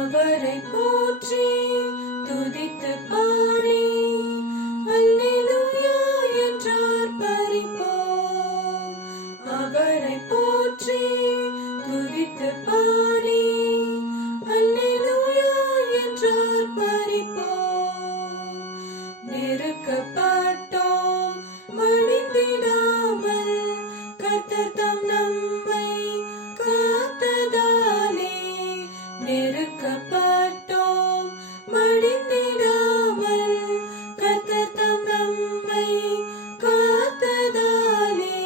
அவரை போற்றி துதித்து பாடி அல்லேலூயா என்றார் பரிப்போம். அவரை போற்றி துதித்து பாடி அல்லேலூயா என்றார் பரிப்போம். நெருக்கப்பட்டோம் மடிந்திடாமல் கர்த்தர் தம் நம்மை காத்ததாலே. நெருக்கப்பட்டோம் மடிந்திடாமல் கர்த்தர் தம் நம்மை காத்ததாலே.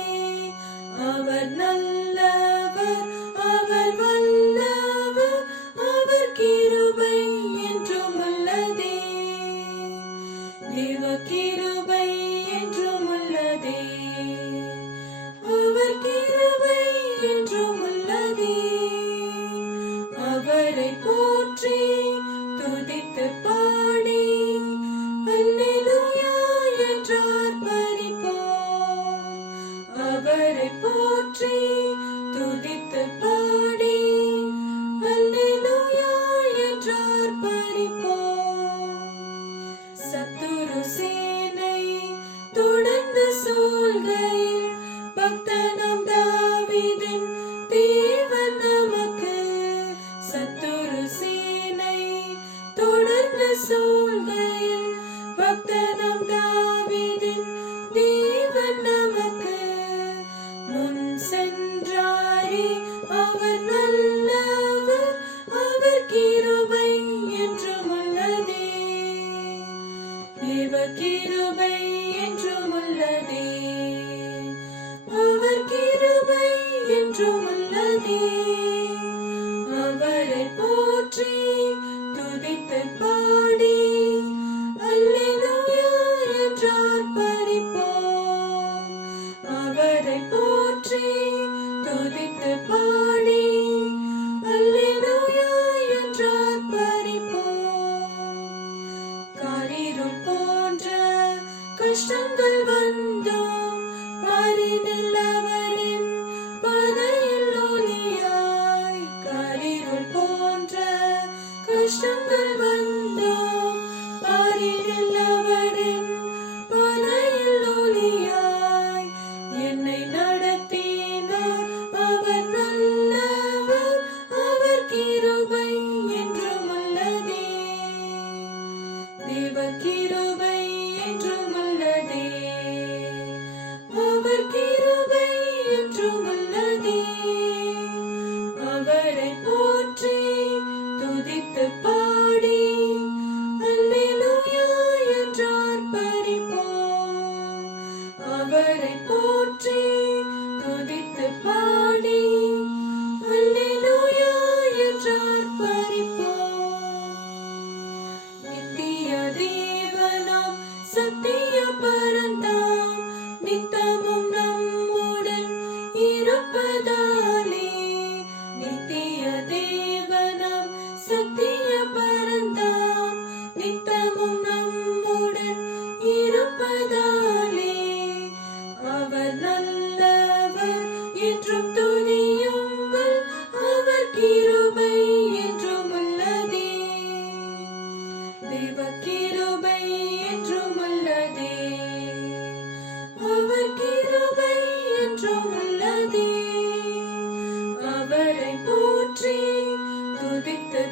அவர் நல்லவர், அவர் வல்லவர், அவர் கிருபை என்றும் உள்ளதே. தேவ கிருபை என்றும் உள்ளதே. அவர் கிருபை என்றும் உள்ளதே. அவரை போற்றி துதித்து பாடி அல்லேலூயா என்றார் பரிப்போம். அவரை போற்றி துதித்து பாடி அல்லேலூயா என்றார் பரிப்போம். சத்துரு சேனை தொடர்ந்து சூழ்கையில் பக்தனாம் தாவீதின் தேவன் நமக்கு. சத்துரு சேனை தொடர்ந்து சூழ்கையில் பக்தனாம் தாவீதின் தேவன் நமக்கு. முன் சென்றாரே அவர் நல்லவர், அவர் கிருபை என்றும் உள்ளதே. தேவ கிருபை என்றும் உள்ளதே. அவர் கிருபை என்றும் உள்ளதே. அவரை போற்றி துதித்து பாடி அல்லேலூயா என்றார் பரிப்போம். அவரை போற்றி துதித்து பாடி அல்லேலூயா என்றார் பரிப்போம். காரிருள் போன்ற கஷ்டங்கள் வந்தோம், பாரினில் அவரின் பாதையில் ஒளியாய். காரிருள் போன்ற கஷ்டங்கள் வந்தோம், பாரினில் அவரின் பாதையில் ஒளியாய். என்னை நடத்தினார் அவர் நல்லவர், அவர் கிருபை என்றும் உள்ளதே. தேவ கிருபை என்றும் உள்ளதே. அவர் கிருபை என்றும் உள்ளதே. அவரை போற்றி துதித்து பாடி அல்லேலூயா என்றார் பரிப்போம். அவரை போற்றி துதித்து பாடி அல்லேலூயா என்றார் பரிப்போம். நித்திய தேவனாம் சத்திய பரந்தாம் நித்தமும் நம்முடன் இருப்பதாலே. நித்திய தேவனாம் சத்திய பரந்தாம் நித்தமும் நம்முடன் இருப்பதாலே. அவர் நல்லவர் என்றும் துதியுங்கள், அவர் கிருபை என்றும் உள்ளதே. தேவ கிருபை என்றும் உள்ளதே. அவர் கிருபை என்றும் உள்ளதே. அவரை போற்றி துதித்து